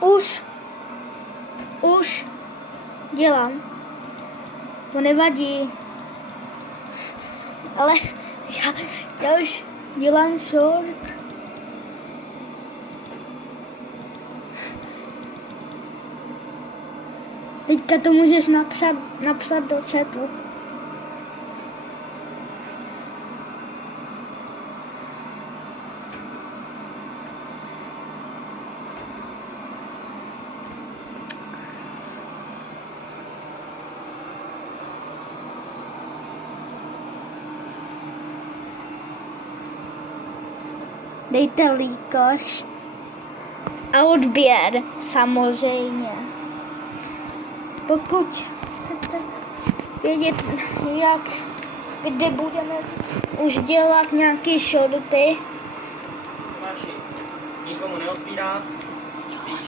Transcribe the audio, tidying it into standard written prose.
Už dělám. To nevadí. Ale já už dělám short. Teďka to můžeš napsat do chatu. Dejte líkoš a odběr, samozřejmě. Pokud chcete vědět, kde budeme už dělat nějaké shorty. Nikomu neotvírá.